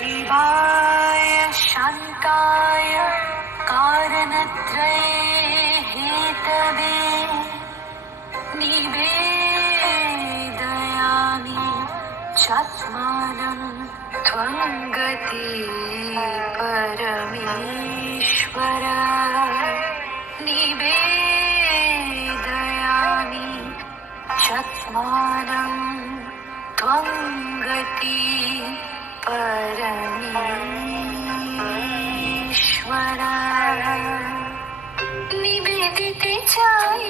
शिवाय शान्ताय कारणत्रये हेतवे। निवेदयामि चात्मानं त्वं गति परमेश्वर। निवेदयामि चात्मानं त्वं गति परमेश्वरा निवेदिते चाय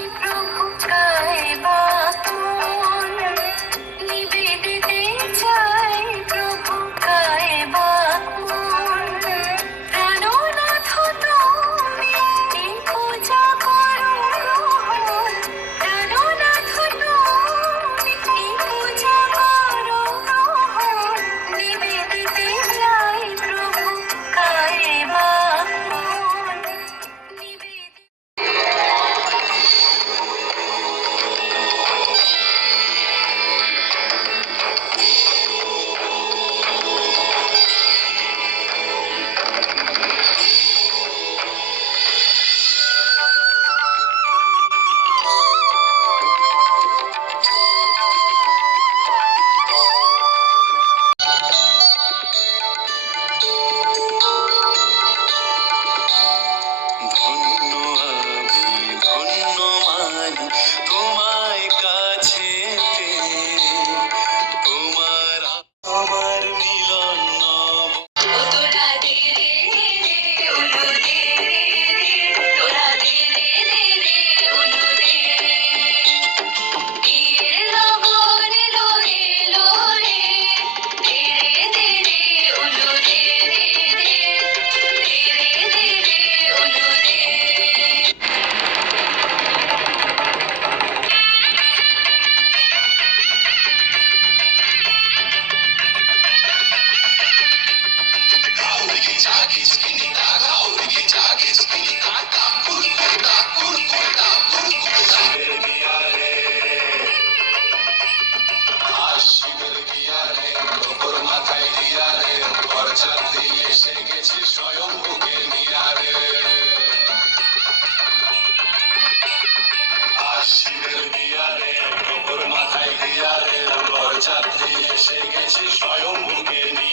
বরযাত্রী এসে গেছে স্বয়ং বুকে নিয়ারে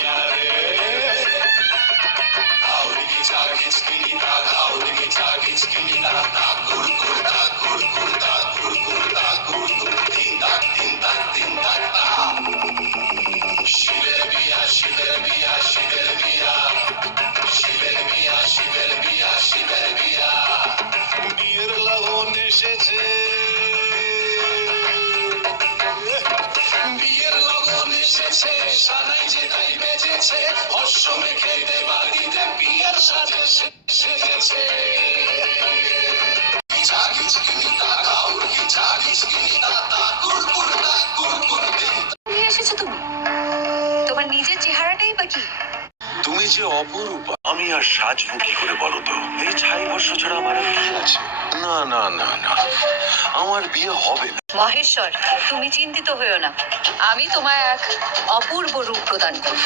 এসেছে সারাই যে তাই বেজেছে হর্ষ মেখে দেবাদিতে বিয়ের সাথে সেজেছে। এসেছ তুমি তোমার নিজের চেহারাটাই বা কি? তুমি যে অপরূপা আমি আর সাজবো কি করে বলো তো, এই ছাই বর্ষ ছাড়া আমার আর কি আছে? না না না না। আমার বিয়ে হবে না। মহেশ্বর, তুমি চিন্তিত হয়েও না। আমি তোমায় এক অপূর্ব রূপ প্রদান করব।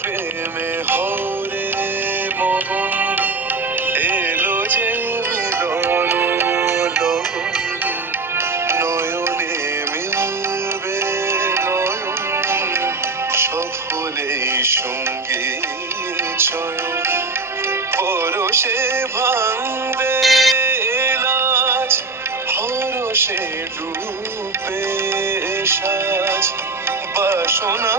প্রেমে হরে মন, এলো যে লগন নয়নে মিলবে নয়ন, সফলে সঙ্গী চয়ন পরশে ভাঙবে লাজ হরষে ডুবে সাজ। বাসনা